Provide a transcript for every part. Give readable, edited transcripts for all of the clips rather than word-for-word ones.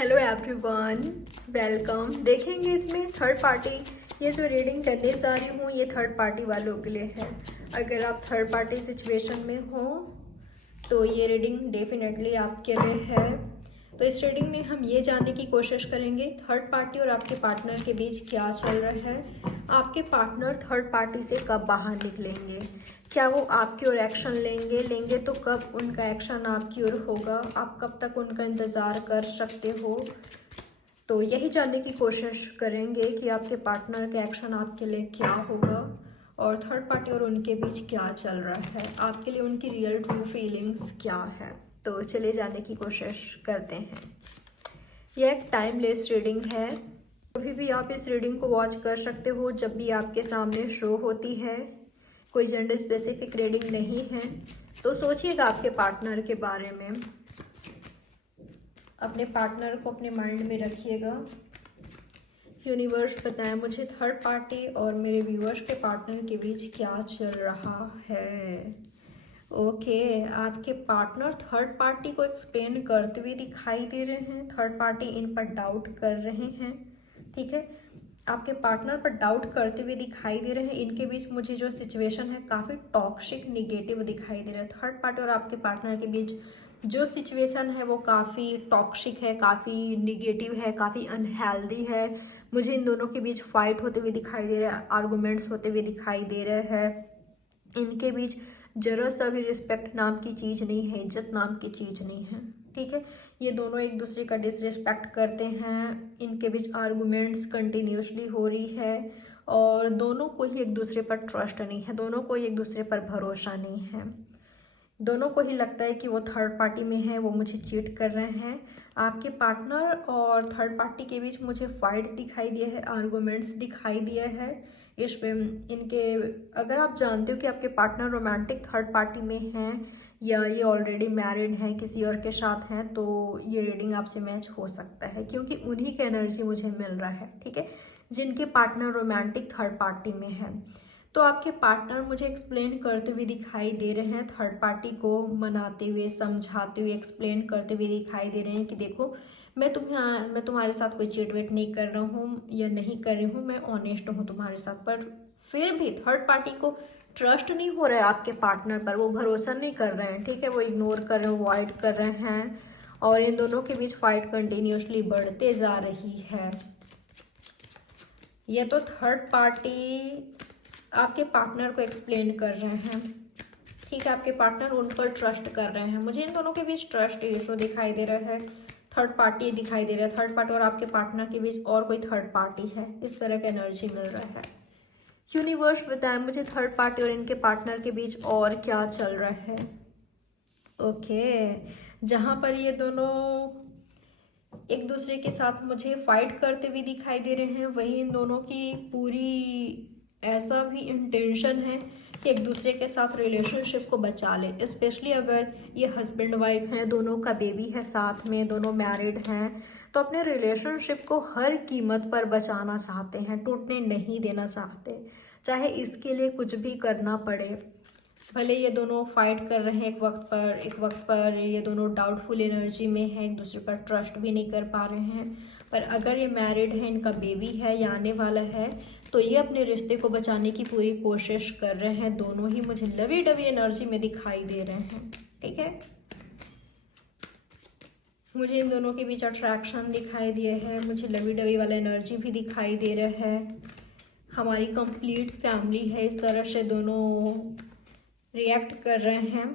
Hello everyone, welcome. देखेंगे इसमें third party, ये जो रीडिंग करने जा रही हूँ ये थर्ड पार्टी वालों के लिए है। अगर आप थर्ड पार्टी सिचुएशन में हो तो ये रीडिंग डेफिनेटली आपके लिए है। तो इस रीडिंग में हम ये जानने की कोशिश करेंगे थर्ड पार्टी और आपके पार्टनर के बीच क्या चल रहा है। आपके पार्टनर थर्ड पार्टी से कब बाहर निकलेंगे, क्या वो आपकी ओर एक्शन लेंगे तो कब उनका एक्शन आपकी ओर होगा, आप कब तक उनका इंतज़ार कर सकते हो। तो यही जानने की कोशिश करेंगे कि आपके पार्टनर का एक्शन आपके लिए क्या होगा और थर्ड पार्टी और उनके बीच क्या चल रहा है, आपके लिए उनकी रियल ट्रू फीलिंग्स क्या है। तो चलिए जानने की कोशिश करते हैं। यह एक टाइमलेस रीडिंग है, कभी भी आप इस रीडिंग को वॉच कर सकते हो जब भी आपके सामने शो होती है। कोई जेंडर स्पेसिफिक रीडिंग नहीं है। तो सोचिएगा आपके पार्टनर के बारे में, अपने पार्टनर को अपने माइंड में रखिएगा। यूनिवर्स बताएं मुझे थर्ड पार्टी और मेरे व्यूअर्स के पार्टनर के बीच क्या चल रहा है। ओके, आपके पार्टनर थर्ड पार्टी को एक्सप्लेन करते हुए दिखाई दे रहे हैं। थर्ड पार्टी इन पर डाउट कर रहे हैं, ठीक है। आपके पार्टनर पर डाउट करते हुए दिखाई दे रहे हैं। इनके बीच मुझे जो सिचुएशन है काफ़ी टॉक्सिक निगेटिव दिखाई दे रहा है। थर्ड पार्टी और आपके पार्टनर के बीच जो सिचुएशन है वो काफ़ी टॉक्सिक है, काफ़ी निगेटिव है, काफ़ी अनहेल्दी है। मुझे इन दोनों के बीच फाइट होते हुए दिखाई दे रहा है, आर्गूमेंट्स होते हुए दिखाई दे रहे हैं। इनके बीच जरा सा भी रिस्पेक्ट नाम की चीज़ नहीं है, इज्जत नाम की चीज़ नहीं है, ठीक है। ये दोनों एक दूसरे का डिसरिस्पेक्ट करते हैं। इनके बीच आर्गुमेंट्स कंटिन्यूसली हो रही है और दोनों को ही एक दूसरे पर ट्रस्ट नहीं है, दोनों को ही एक दूसरे पर भरोसा नहीं है। दोनों को ही लगता है कि वो थर्ड पार्टी में है, वो मुझे चीट कर रहे हैं। आपके पार्टनर और थर्ड पार्टी के बीच मुझे फाइट दिखाई दिया है, आर्गुमेंट्स दिखाई दिया है। इसमें इनके, अगर आप जानते हो कि आपके पार्टनर रोमांटिक थर्ड पार्टी में हैं या ये ऑलरेडी मैरिड हैं, किसी और के साथ हैं, तो ये रीडिंग आपसे मैच हो सकता है क्योंकि उन्हीं की एनर्जी मुझे मिल रहा है, ठीक है, जिनके पार्टनर रोमांटिक थर्ड पार्टी में है। तो आपके पार्टनर मुझे एक्सप्लेन करते हुए दिखाई दे रहे हैं, थर्ड पार्टी को मनाते हुए, समझाते हुए, एक्सप्लेन करते हुए दिखाई दे रहे हैं कि देखो मैं तुम्हारे साथ कोई चीट वेट नहीं कर रहा हूँ या नहीं कर रही हूँ, मैं ऑनेस्ट हूँ तुम्हारे साथ। पर फिर भी थर्ड पार्टी को ट्रस्ट नहीं हो रहा है आपके पार्टनर पर, वो भरोसा नहीं कर रहे हैं, ठीक है, वो इग्नोर कर रहे हैं, अवॉइड कर रहे हैं और इन दोनों के बीच फाइट कंटिन्यूसली बढ़ते जा रही है। ये तो थर्ड पार्टी आपके पार्टनर को एक्सप्लेन कर रहे हैं, ठीक है, आपके पार्टनर उन पर ट्रस्ट कर रहे हैं। मुझे इन दोनों के बीच ट्रस्ट इशू दिखाई दे रहा है, थर्ड पार्टी दिखाई दे रहा है। थर्ड पार्टी और आपके पार्टनर के बीच और कोई थर्ड पार्टी है, इस तरह का एनर्जी मिल रहा है। यूनिवर्स बताएं मुझे थर्ड पार्टी और इनके पार्टनर के बीच और क्या चल रहा है। ओके, जहाँ पर ये दोनों एक दूसरे के साथ मुझे फाइट करते हुए दिखाई दे रहे हैं, वहीं इन दोनों की पूरी ऐसा भी इंटेंशन है कि एक दूसरे के साथ रिलेशनशिप को बचा ले। स्पेशली अगर ये हस्बैंड वाइफ हैं, दोनों का बेबी है साथ में, दोनों मैरिड हैं, तो अपने रिलेशनशिप को हर कीमत पर बचाना चाहते हैं, टूटने नहीं देना चाहते, चाहे इसके लिए कुछ भी करना पड़े। भले ये दोनों फाइट कर रहे हैं एक वक्त पर ये दोनों डाउटफुल एनर्जी में है, एक दूसरे पर ट्रस्ट भी नहीं कर पा रहे हैं। पर अगर ये मैरिड है, इनका बेबी है या आने वाला है, तो ये अपने रिश्ते को बचाने की पूरी कोशिश कर रहे हैं। दोनों ही मुझे लवी डवी एनर्जी में दिखाई दे रहे हैं, ठीक है। मुझे इन दोनों के बीच अट्रैक्शन दिखाई दिए है, मुझे लवी डवी वाला एनर्जी भी दिखाई दे रहा है। हमारी कंप्लीट फैमिली है, इस तरह से दोनों रिएक्ट कर रहे हैं।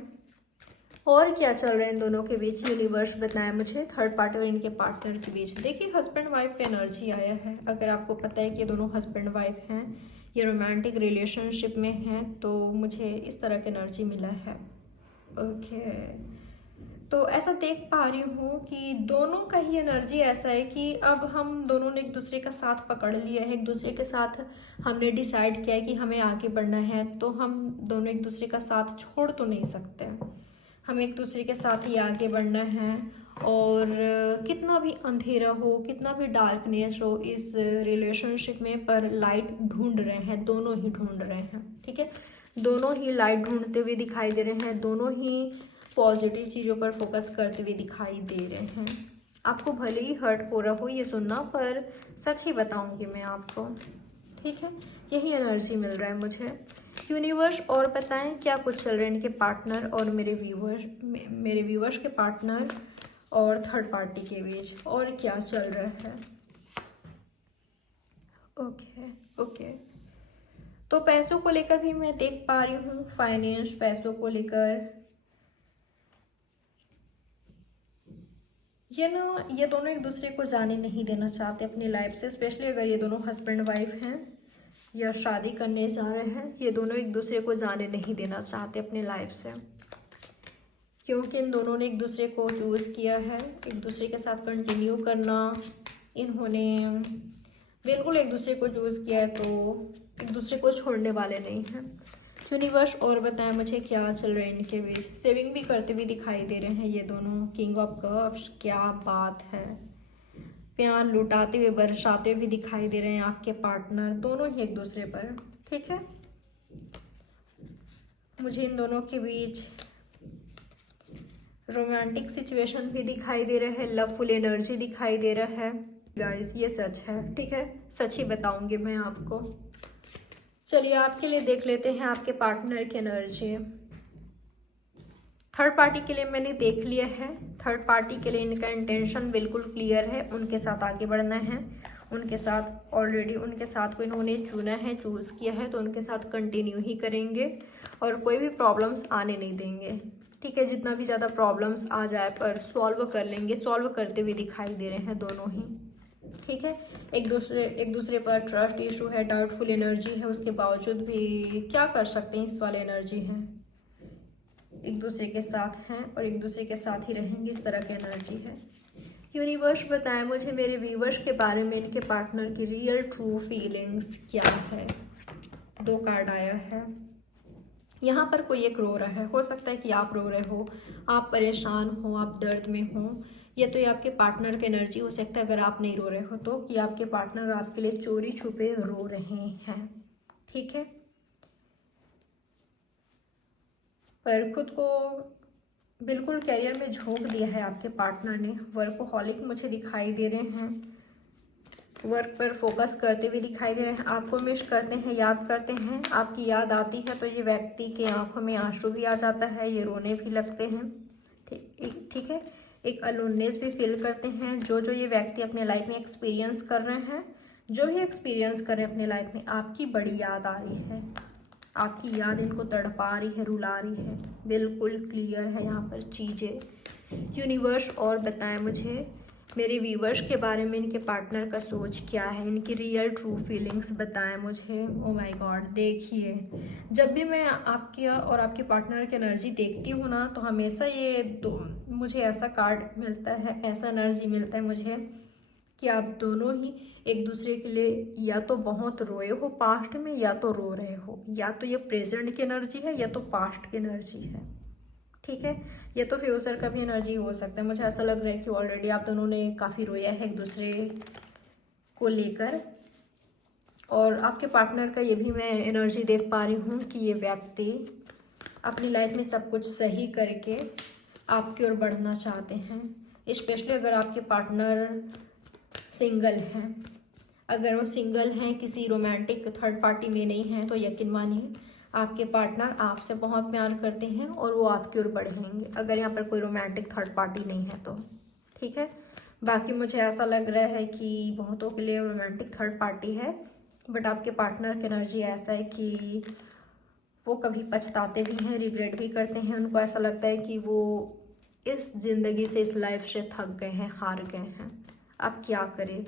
और क्या चल रहा है इन दोनों के बीच, यूनिवर्स बताएं मुझे थर्ड पार्टी और इनके पार्टनर के बीच। देखिए हस्बैंड वाइफ का एनर्जी आया है। अगर आपको पता है कि ये दोनों हस्बैंड वाइफ हैं, ये रोमांटिक रिलेशनशिप में हैं, तो मुझे इस तरह की एनर्जी मिला है। ओके, तो ऐसा देख पा रही हूँ कि दोनों का ही एनर्जी ऐसा है कि अब हम दोनों ने एक दूसरे का साथ पकड़ लिया है, एक दूसरे के साथ हमने डिसाइड किया है कि हमें आगे बढ़ना है, तो हम दोनों एक दूसरे का साथ छोड़ तो नहीं सकते, हमें एक दूसरे के साथ ही आगे बढ़ना है। और कितना भी अंधेरा हो, कितना भी डार्कनेस हो इस रिलेशनशिप में, पर लाइट ढूंढ रहे हैं, दोनों ही ढूंढ रहे हैं, ठीक है, दोनों ही लाइट ढूंढते हुए दिखाई दे रहे हैं, दोनों ही पॉजिटिव चीज़ों पर फोकस करते हुए दिखाई दे रहे हैं। आपको भले ही हर्ट हो रहा हो ये सुनना, पर सच ही बताऊंगी मैं आपको, ठीक है। यही एनर्जी मिल रहा है मुझे यूनिवर्स। और बताएं क्या कुछ चल रहा है इनके पार्टनर और मेरे व्यूवर्स के पार्टनर और थर्ड पार्टी के बीच, और क्या चल रहा है। ओके। तो पैसों को लेकर भी मैं देख पा रही हूँ, फाइनेंस, पैसों को लेकर ये दोनों एक दूसरे को जाने नहीं देना चाहते अपनी लाइफ से। स्पेशली अगर ये दोनों हस्बैंड वाइफ हैं या शादी करने जा रहे हैं, ये दोनों एक दूसरे को जाने नहीं देना चाहते अपनी लाइफ से, क्योंकि इन दोनों ने एक दूसरे को चूज़ किया है, एक दूसरे के साथ कंटिन्यू करना इन्होंने बिल्कुल एक दूसरे को चूज़ किया है, तो एक दूसरे को छोड़ने वाले नहीं हैं यूनिवर्स। और बताएं मुझे क्या चल रहा है इनके बीच। सेविंग भी करते हुए दिखाई दे रहे हैं ये दोनों, किंग ऑफ कप्स, क्या बात है। प्यार लुटाते हुए, बरसाते हुए भी दिखाई दे रहे हैं आपके पार्टनर, दोनों ही एक दूसरे पर, ठीक है। मुझे इन दोनों के बीच रोमांटिक सिचुएशन भी दिखाई दे रहा है, लवफुल एनर्जी दिखाई दे रहा है गाइस, ये सच है, ठीक है। सच ही बताऊंगी मैं आपको। चलिए आपके लिए देख लेते हैं आपके पार्टनर की एनर्जी। थर्ड पार्टी के लिए मैंने देख लिया है। थर्ड पार्टी के लिए इनका इंटेंशन बिल्कुल क्लियर है, उनके साथ आगे बढ़ना है, उनके साथ ऑलरेडी उनके साथ को इन्होंने चुना है, चूज़ किया है, तो उनके साथ कंटिन्यू ही करेंगे और कोई भी प्रॉब्लम्स आने नहीं देंगे, ठीक है। जितना भी ज़्यादा प्रॉब्लम्स आ जाए पर सॉल्व कर लेंगे, सॉल्व करते हुए दिखाई दे रहे हैं दोनों ही, ठीक है। एक दूसरे पर ट्रस्ट इशू है, डाउटफुल एनर्जी है, उसके बावजूद भी क्या कर सकते हैं, इस वाले एनर्जी है, एक दूसरे के साथ हैं और एक दूसरे के साथ ही रहेंगे, इस तरह की एनर्जी है। यूनिवर्स बताएं मुझे मेरे व्यूवर्स के बारे में, इनके पार्टनर की रियल ट्रू फीलिंग्स क्या है। 2 कार्ड आया है। यहाँ पर कोई एक रो रहा है, हो सकता है कि आप रो रहे हो, आप परेशान हो, आप दर्द में हो, या तो ये आपके पार्टनर की एनर्जी हो सकता है, अगर आप नहीं रो रहे हो तो, कि आपके पार्टनर आपके लिए चोरी छुपे रो रहे हैं, ठीक है। पर खुद को बिल्कुल करियर में झोंक दिया है आपके पार्टनर ने। वर्कोहॉलिक मुझे दिखाई दे रहे हैं, वर्क पर फोकस करते हुए दिखाई दे रहे हैं, आपको मिस करते हैं, याद करते हैं, आपकी याद आती है तो ये व्यक्ति के आंखों में आंसू भी आ जाता है, ये रोने भी लगते हैं, ठीक है। एक अलोननेस भी फील करते हैं। जो ये व्यक्ति अपने लाइफ में एक्सपीरियंस कर रहे हैं, जो भी एक्सपीरियंस कर रहे हैं अपने लाइफ में, आपकी बड़ी याद आ रही है, आपकी याद इनको तड़पा रही है, रुला रही है, बिल्कुल क्लियर है यहाँ पर चीज़ें। यूनिवर्स और बताएं मुझे मेरे व्यूवर्स के बारे में, इनके पार्टनर का सोच क्या है, इनकी रियल ट्रू फीलिंग्स बताएं मुझे। ओ माय गॉड, देखिए जब भी मैं आपके और आपके पार्टनर की एनर्जी देखती हूँ ना, तो हमेशा मुझे ऐसा कार्ड मिलता है, ऐसा एनर्जी मिलता है मुझे कि आप दोनों ही एक दूसरे के लिए या तो बहुत रोए हो पास्ट में, या तो रो रहे हो, या तो ये प्रेजेंट की एनर्जी है या तो पास्ट की एनर्जी है, ठीक है। ये तो फ्यूचर का भी एनर्जी हो सकता है। मुझे ऐसा लग रहा है कि ऑलरेडी आप दोनों ने काफ़ी रोया है एक दूसरे को लेकर, और आपके पार्टनर का ये भी मैं एनर्जी देख पा रही हूँ कि ये व्यक्ति अपनी लाइफ में सब कुछ सही करके आपकी ओर बढ़ना चाहते हैं। स्पेशली अगर आपके पार्टनर सिंगल हैं, अगर वो सिंगल हैं, किसी रोमांटिक थर्ड पार्टी में नहीं हैं, तो यकीन मानिए आपके पार्टनर आपसे बहुत प्यार करते हैं और वो आपकी ओर बढ़ेंगे, अगर यहाँ पर कोई रोमांटिक थर्ड पार्टी नहीं है तो, ठीक है। बाकी मुझे ऐसा लग रहा है कि बहुतों के लिए रोमांटिक थर्ड पार्टी है, बट आपके पार्टनर की एनर्जी ऐसा है कि वो कभी पछताते भी हैं, रिग्रेट भी करते हैं, उनको ऐसा लगता है कि वो इस ज़िंदगी से, इस लाइफ से थक गए हैं, हार गए हैं, अब क्या करें।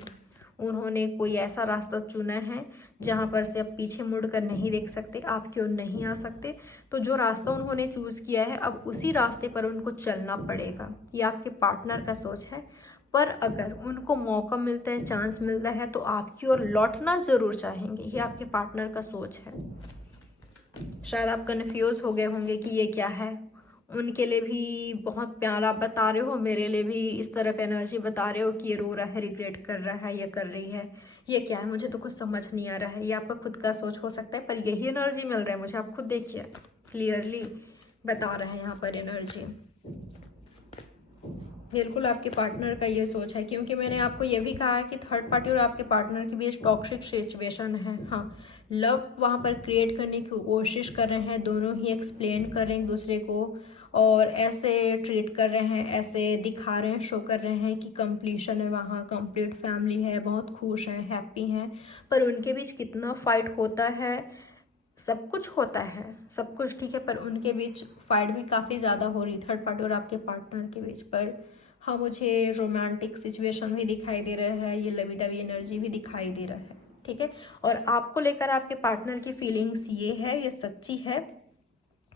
उन्होंने कोई ऐसा रास्ता चुना है जहाँ पर से अब पीछे मुड़कर नहीं देख सकते, आपकी ओर नहीं आ सकते, तो जो रास्ता उन्होंने चूज़ किया है अब उसी रास्ते पर उनको चलना पड़ेगा, ये आपके पार्टनर का सोच है। पर अगर उनको मौका मिलता है, चांस मिलता है, तो आपकी ओर लौटना ज़रूर चाहेंगे, ये आपके पार्टनर का सोच है। शायद आप कन्फ्यूज़ हो गए होंगे कि ये क्या है, उनके लिए भी बहुत प्यार आप बता रहे हो, मेरे लिए भी इस तरह का एनर्जी बता रहे हो कि ये रो रहा है, रिग्रेट कर रहा है, ये कर रही है, ये क्या है, मुझे तो कुछ समझ नहीं आ रहा है। ये आपका खुद का सोच हो सकता है, पर यही एनर्जी मिल रहा है मुझे, आप खुद देखिए, क्लियरली बता रहे हैं यहाँ पर एनर्जी। बिल्कुल आपके पार्टनर का ये सोच है, क्योंकि मैंने आपको ये भी कहा है कि थर्ड पार्टी और आपके पार्टनर के बीच टॉक्सिक सिचुएशन है। हाँ, लव वहाँ पर क्रिएट करने की कोशिश कर रहे हैं, दोनों ही एक्सप्लेन कर रहे हैं एक दूसरे को, और ऐसे ट्रीट कर रहे हैं, ऐसे दिखा रहे हैं, शो कर रहे हैं कि कंप्लीशन है, वहाँ कंप्लीट फैमिली है, बहुत खुश हैं, हैप्पी हैं। पर उनके बीच कितना फाइट होता है, सब कुछ होता है, सब कुछ ठीक है, पर उनके बीच फाइट भी काफ़ी ज़्यादा हो रही थर्ड पार्टी और आपके पार्टनर के बीच। पर हाँ, मुझे रोमांटिक सिचुएशन भी दिखाई दे रहा है, ये लवी डवी एनर्जी भी दिखाई दे रहा है, ठीक है। और आपको लेकर आपके पार्टनर की फीलिंग्स ये है, ये सच्ची है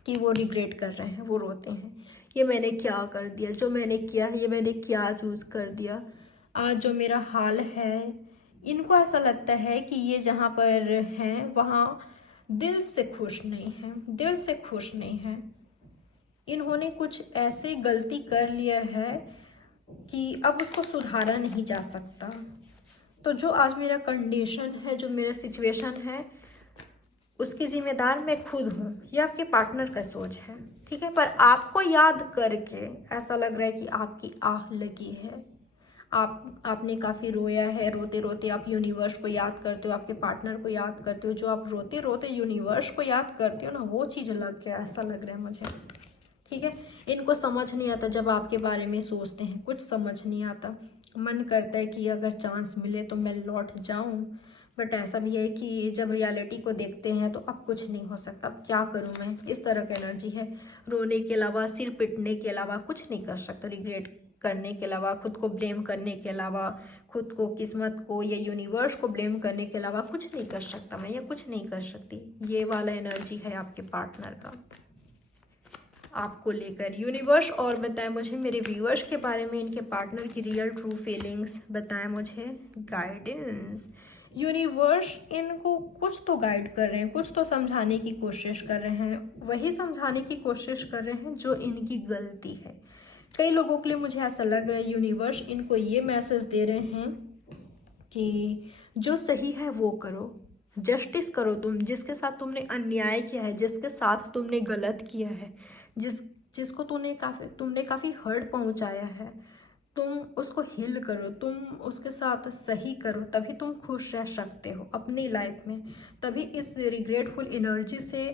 कि वो रिग्रेट कर रहे हैं, वो रोते हैं, ये मैंने क्या कर दिया, जो मैंने किया है, ये मैंने क्या चूज़ कर दिया, आज जो मेरा हाल है। इनको ऐसा लगता है कि ये जहाँ पर हैं वहाँ दिल से खुश नहीं है, दिल से खुश नहीं है। इन्होंने कुछ ऐसे गलती कर लिया है कि अब उसको सुधारा नहीं जा सकता। तो जो आज मेरा कंडीशन है, जो मेरा सिचुएशन है, उसकी जिम्मेदार मैं खुद हूँ, ये आपके पार्टनर का सोच है, ठीक है। पर आपको याद करके ऐसा लग रहा है कि आपकी आह लगी है, आपने काफ़ी रोया है, रोते रोते आप यूनिवर्स को याद करते हो, आपके पार्टनर को याद करते हो, जो आप रोते रोते यूनिवर्स को याद करते हो ना, वो चीज़ लग गया, ऐसा लग रहा है मुझे, ठीक है। इनको समझ नहीं आता, जब आपके बारे में सोचते हैं कुछ समझ नहीं आता, मन करता है कि अगर चांस मिले तो मैं लौट जाऊं, बट ऐसा भी है कि जब रियलिटी को देखते हैं तो अब कुछ नहीं हो सकता, अब क्या करूं मैं, इस तरह की एनर्जी है। रोने के अलावा, सिर पिटने के अलावा कुछ नहीं कर सकता, रिग्रेट करने के अलावा, खुद को ब्लेम करने के अलावा, खुद को, किस्मत को या यूनिवर्स को ब्लेम करने के अलावा कुछ नहीं कर सकता मैं, या कुछ नहीं कर सकती। ये वाला एनर्जी है आपके पार्टनर का आपको लेकर। यूनिवर्स और बताएं मुझे मेरे व्यूअर्स के बारे में, इनके पार्टनर की रियल ट्रू फीलिंग्स बताएं मुझे, गाइडेंस। यूनिवर्स इनको कुछ तो गाइड कर रहे हैं, कुछ तो समझाने की कोशिश कर रहे हैं, वही समझाने की कोशिश कर रहे हैं जो इनकी गलती है। कई लोगों के लिए मुझे ऐसा लग रहा है यूनिवर्स इनको ये मैसेज दे रहे हैं कि जो सही है वो करो, जस्टिस करो, तुम जिसके साथ तुमने अन्याय किया है, जिसके साथ तुमने गलत किया है, जिसको तुमने काफ़ी हर्ट पहुंचाया है, तुम उसको हील करो, तुम उसके साथ सही करो, तभी तुम खुश रह सकते हो अपनी लाइफ में, तभी इस रिग्रेटफुल एनर्जी से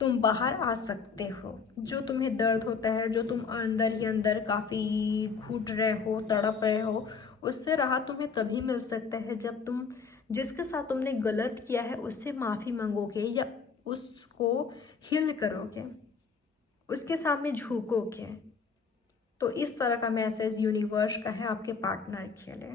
तुम बाहर आ सकते हो। जो तुम्हें दर्द होता है, जो तुम अंदर ही अंदर काफ़ी घुट रहे हो, तड़प रहे हो, उससे राहत तुम्हें तभी मिल सकता है जब तुम जिसके साथ तुमने गलत किया है उससे माफ़ी मांगोगे, या उसको हील करोगे, उसके सामने झुकोगे। तो इस तरह का मैसेज यूनिवर्स का है आपके पार्टनर के लिए,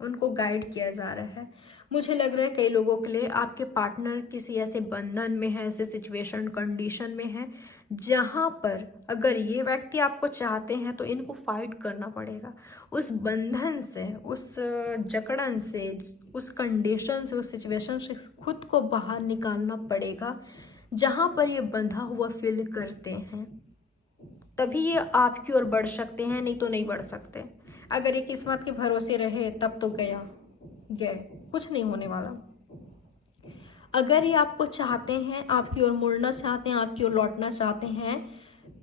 उनको गाइड किया जा रहा है। मुझे लग रहा है कई लोगों के लिए आपके पार्टनर किसी ऐसे बंधन में है, ऐसे सिचुएशन कंडीशन में है जहाँ पर अगर ये व्यक्ति आपको चाहते हैं तो इनको फाइट करना पड़ेगा, उस बंधन से, उस जकड़न से, उस कंडीशन से, उस सिचुएशन से खुद को बाहर निकालना पड़ेगा जहाँ पर ये बंधा हुआ फील करते हैं, तभी ये आपकी ओर बढ़ सकते हैं, नहीं तो नहीं बढ़ सकते। अगर ये किस्मत के भरोसे रहे तब तो गया, कुछ नहीं होने वाला। अगर ये आपको चाहते हैं, आपकी ओर मुड़ना चाहते हैं, आपकी ओर लौटना चाहते हैं,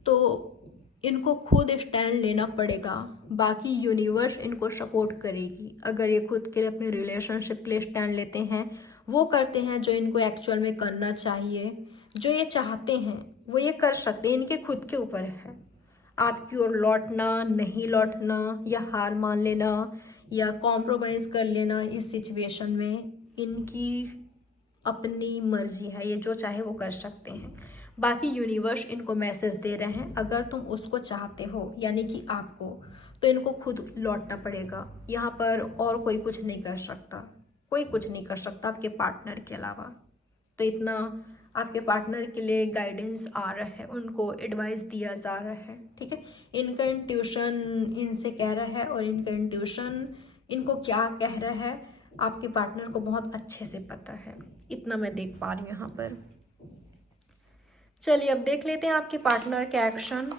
तो इनको खुद स्टैंड लेना पड़ेगा, बाकी यूनिवर्स इनको सपोर्ट करेगी। अगर ये खुद के लिए, अपने रिलेशनशिप के लिए स्टैंड लेते हैं, वो करते हैं जो इनको एक्चुअल में करना चाहिए, जो ये चाहते हैं वो ये कर सकते हैं, इनके खुद के ऊपर है। आपकी ओर लौटना, नहीं लौटना, या हार मान लेना, या कॉम्प्रोमाइज़ कर लेना, इस सिचुएशन में इनकी अपनी मर्जी है, ये जो चाहे वो कर सकते हैं। बाकी यूनिवर्स इनको मैसेज दे रहे हैं, अगर तुम उसको चाहते हो, यानी कि आपको, तो इनको खुद लौटना पड़ेगा। यहाँ पर और कोई कुछ नहीं कर सकता, कोई कुछ नहीं कर सकता आपके पार्टनर के अलावा। तो इतना आपके पार्टनर के लिए गाइडेंस आ रहा है, उनको एडवाइस दिया जा रहा है, ठीक है। इनका इंट्यूशन इनसे कह रहा है, और इनका इंट्यूशन इनको क्या कह रहा है आपके पार्टनर को बहुत अच्छे से पता है, इतना मैं देख पा रही हूँ यहाँ पर। चलिए अब देख लेते हैं आपके पार्टनर का एक्शन,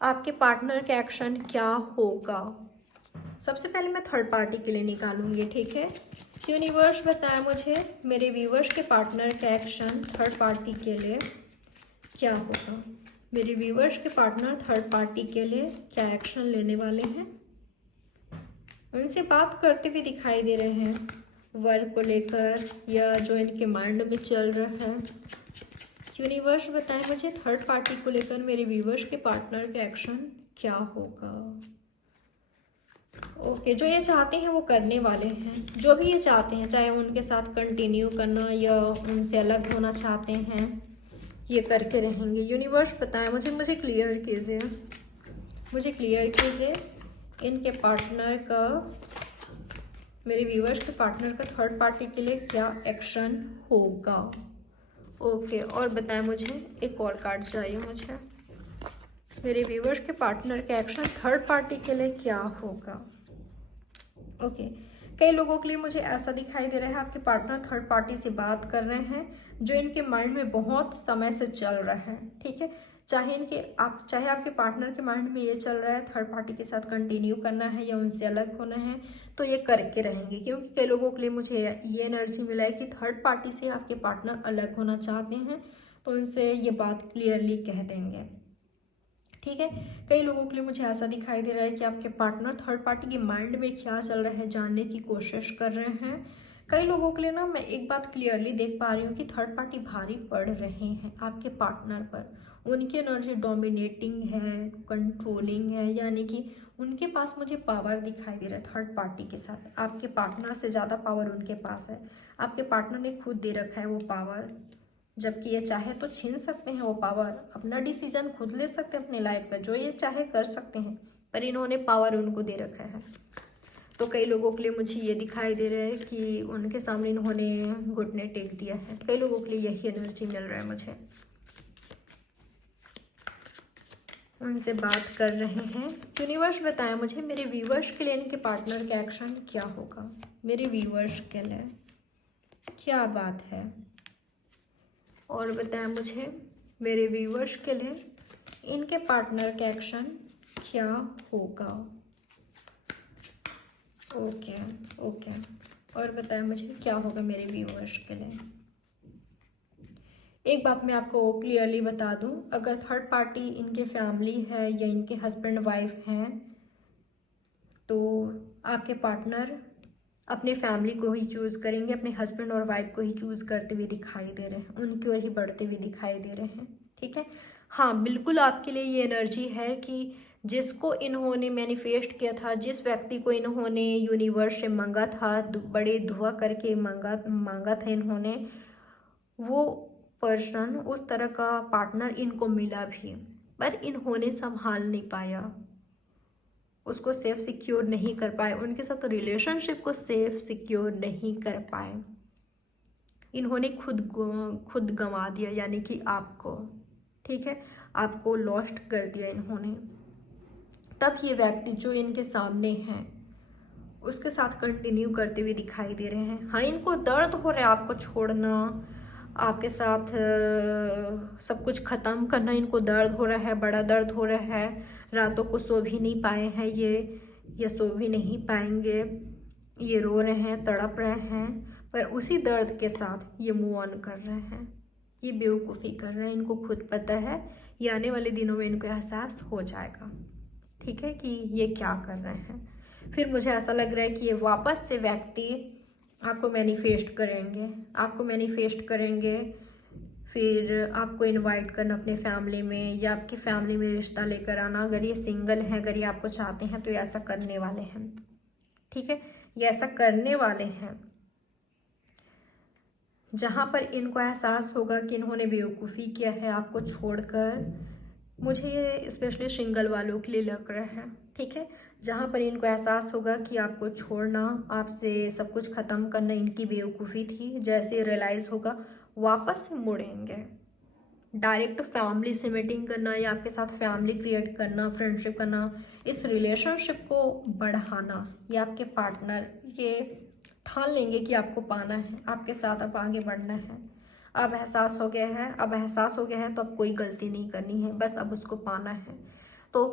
आपके पार्टनर का एक्शन क्या होगा। सबसे पहले मैं थर्ड पार्टी के लिए निकालूंगी, ठीक है। यूनिवर्स बताएं मुझे मेरे व्यूवर्स के पार्टनर का एक्शन थर्ड पार्टी के लिए क्या होगा। मेरे व्यूअर्स के पार्टनर थर्ड पार्टी के लिए क्या एक्शन लेने वाले हैं? उनसे बात करते हुए दिखाई दे रहे हैं वर्क को लेकर या जो इनके माइंड में चल रहा है। यूनिवर्स बताएं मुझे थर्ड पार्टी को लेकर मेरे व्यूअर्स के पार्टनर का एक्शन क्या होगा। ओके, जो ये चाहते हैं वो करने वाले हैं। जो भी ये चाहते हैं, चाहे उनके साथ कंटिन्यू करना या उनसे अलग होना चाहते हैं, ये करके रहेंगे। यूनिवर्स बताएं मुझे क्लियर कीजिए, मुझे क्लियर कीजिए इनके पार्टनर का, मेरे व्यूअर्स के पार्टनर का थर्ड पार्टी के लिए क्या एक्शन होगा। ओके, और बताएं मुझे एक और कार्ड चाहिए मुझे। मेरे व्यूअर्स के पार्टनर का एक्शन थर्ड पार्टी के लिए क्या होगा। ओके, कई लोगों के लिए मुझे ऐसा दिखाई दे रहा है आपके पार्टनर थर्ड पार्टी से बात कर रहे हैं जो इनके माइंड में बहुत समय से चल रहा है। ठीक है, चाहे आपके पार्टनर के माइंड में ये चल रहा है थर्ड पार्टी के साथ कंटिन्यू करना है या उनसे अलग होना है, तो ये करके रहेंगे। क्योंकि कई लोगों के लिए मुझे ये एनर्जी मिला है कि थर्ड पार्टी से आपके पार्टनर अलग होना चाहते हैं, तो उनसे ये बात क्लियरली कह देंगे। ठीक है, कई लोगों के लिए मुझे ऐसा दिखाई दे रहा है कि आपके पार्टनर थर्ड पार्टी के माइंड में क्या चल रहा है जानने की कोशिश कर रहे हैं। कई लोगों के लिए ना मैं एक बात क्लियरली देख पा रही हूँ कि थर्ड पार्टी भारी पड़ रहे हैं आपके पार्टनर पर। उनकी एनर्जी डोमिनेटिंग है, कंट्रोलिंग है, यानी कि उनके पास मुझे पावर दिखाई दे रहा है थर्ड पार्टी के साथ। आपके पार्टनर से ज़्यादा पावर उनके पास है। आपके पार्टनर ने खुद दे रखा है वो पावर, जबकि ये चाहे तो छीन सकते हैं वो पावर। अपना डिसीजन खुद ले सकते हैं अपने लाइफ का, जो ये चाहे कर सकते हैं, पर इन्होंने पावर उनको दे रखा है। तो कई लोगों के लिए मुझे ये दिखाई दे रहा है कि उनके सामने इन्होंने घुटने टेक दिया है। कई लोगों के लिए यही एनर्जी मिल रहा है मुझे। उनसे बात कर रहे हैं। यूनिवर्स बताया मुझे मेरे व्यूवर्स के लिए इनके पार्टनर का एक्शन क्या होगा। मेरे व्यूवर्स के लिए क्या बात है, और बताया मुझे मेरे व्यूवर्स के लिए इनके पार्टनर का एक्शन क्या होगा। ओके ओके, और बताया मुझे क्या होगा मेरे व्यूवर्स के लिए। एक बात मैं आपको क्लियरली बता दूं, अगर थर्ड पार्टी इनके फैमिली है या इनके हस्बैंड वाइफ हैं, तो आपके पार्टनर अपने फैमिली को ही चूज़ करेंगे, अपने हस्बैंड और वाइफ को ही चूज़ करते हुए दिखाई दे रहे हैं, उनकी ओर ही बढ़ते हुए दिखाई दे रहे हैं। ठीक है, हाँ बिल्कुल आपके लिए ये एनर्जी है कि जिसको इन्होंने मैनिफेस्ट किया था, जिस व्यक्ति को इन्होंने यूनिवर्स से मांगा था, बड़े दुआ करके मांगा था इन्होंने, वो पर्सन, उस तरह का पार्टनर इनको मिला भी, पर इन्होंने संभाल नहीं पाया, उसको सेफ सिक्योर नहीं कर पाए, उनके साथ रिलेशनशिप को सेफ सिक्योर नहीं कर पाए। इन्होंने खुद गंवा दिया, यानी कि आपको। ठीक है, आपको लॉस्ट कर दिया इन्होंने। तब ये व्यक्ति जो इनके सामने हैं उसके साथ कंटिन्यू करते हुए दिखाई दे रहे हैं। हाँ, इनको दर्द हो रहा है आपको छोड़ना, आपके साथ सब कुछ ख़त्म करना, इनको दर्द हो रहा है, बड़ा दर्द हो रहा है। रातों को सो भी नहीं पाए हैं ये सो भी नहीं पाएंगे, ये रो रहे हैं, तड़प रहे हैं, पर उसी दर्द के साथ ये मूव ऑन कर रहे हैं। ये बेवकूफ़ी कर रहे हैं, इनको खुद पता है, ये आने वाले दिनों में इनको एहसास हो जाएगा। ठीक है, कि ये क्या कर रहे हैं। फिर मुझे ऐसा लग रहा है कि ये वापस से व्यक्ति आपको मैनिफेस्ट करेंगे, फिर आपको इनवाइट करना अपने फैमिली में, या आपकी फैमिली में रिश्ता लेकर आना। अगर ये सिंगल हैं, अगर ये आपको चाहते हैं, तो ये ऐसा करने वाले हैं। ठीक है, ये ऐसा करने वाले हैं जहाँ पर इनको एहसास होगा कि इन्होंने बेवकूफ़ी किया है आपको छोड़कर। मुझे ये स्पेशली सिंगल वालों के लिए लग रहा है। ठीक है, जहाँ पर इनको एहसास होगा कि आपको छोड़ना, आपसे सब कुछ ख़त्म करना इनकी बेवकूफ़ी थी, जैसे रियलाइज़ होगा वापस से मुड़ेंगे। डायरेक्ट फैमिली से मीटिंग करना या आपके साथ फैमिली क्रिएट करना, फ्रेंडशिप करना, इस रिलेशनशिप को बढ़ाना, या आपके पार्टनर ये ठान लेंगे कि आपको पाना है, आपके साथ अब आगे बढ़ना है। अब एहसास हो गया है तो अब कोई गलती नहीं करनी है, बस अब उसको पाना है। तो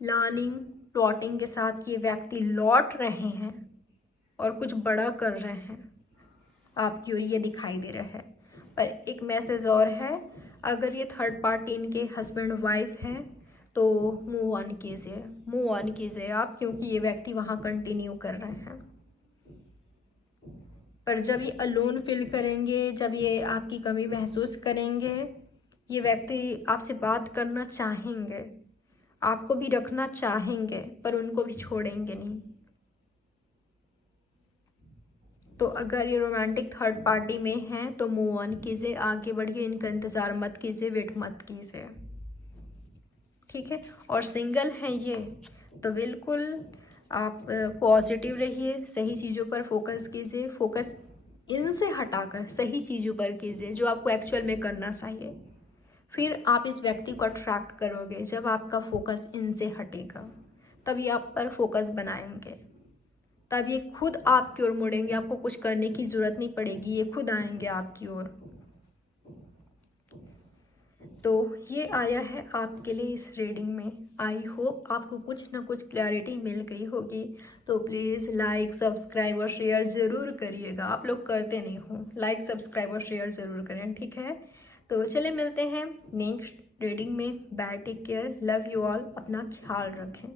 प्लानिंग प्लॉटिंग के साथ ये व्यक्ति लौट रहे हैं और कुछ बड़ा कर रहे हैं आपकी ओर, ये दिखाई दे रहा है। पर एक मैसेज और है, अगर ये थर्ड पार्टी इनके हस्बैंड वाइफ हैं तो मूव ऑन कीजिए आप, क्योंकि ये व्यक्ति वहाँ कंटिन्यू कर रहे हैं। पर जब ये अलोन फील करेंगे, जब ये आपकी कमी महसूस करेंगे, ये व्यक्ति आपसे बात करना चाहेंगे, आपको भी रखना चाहेंगे, पर उनको भी छोड़ेंगे नहीं। तो अगर ये रोमांटिक थर्ड पार्टी में हैं तो मूव ऑन कीजिए, आगे बढ़िए, इनका इंतज़ार मत कीजिए, वेट मत कीजिए, ठीक है। और सिंगल हैं ये तो बिल्कुल आप पॉजिटिव रहिए, सही चीज़ों पर फोकस कीजिए, फोकस इनसे हटाकर सही चीज़ों पर कीजिए जो आपको एक्चुअल में करना चाहिए। फिर आप इस व्यक्ति को अट्रैक्ट करोगे जब आपका फोकस इनसे हटेगा, तभी आप पर फोकस बनाएंगे, तब ये खुद आपकी ओर मुड़ेंगे, आपको कुछ करने की ज़रूरत नहीं पड़ेगी, ये खुद आएंगे आपकी ओर। तो ये आया है आपके लिए इस रीडिंग में। आई होप आपको कुछ ना कुछ क्लैरिटी मिल गई होगी। तो प्लीज़ लाइक सब्सक्राइब और शेयर ज़रूर करिएगा, आप लोग करते नहीं हो, लाइक सब्सक्राइब और शेयर ज़रूर करें, ठीक है। तो चलिए मिलते हैं नेक्स्ट रीडिंग में। Bye, take care, love you all, अपना ख्याल रखें।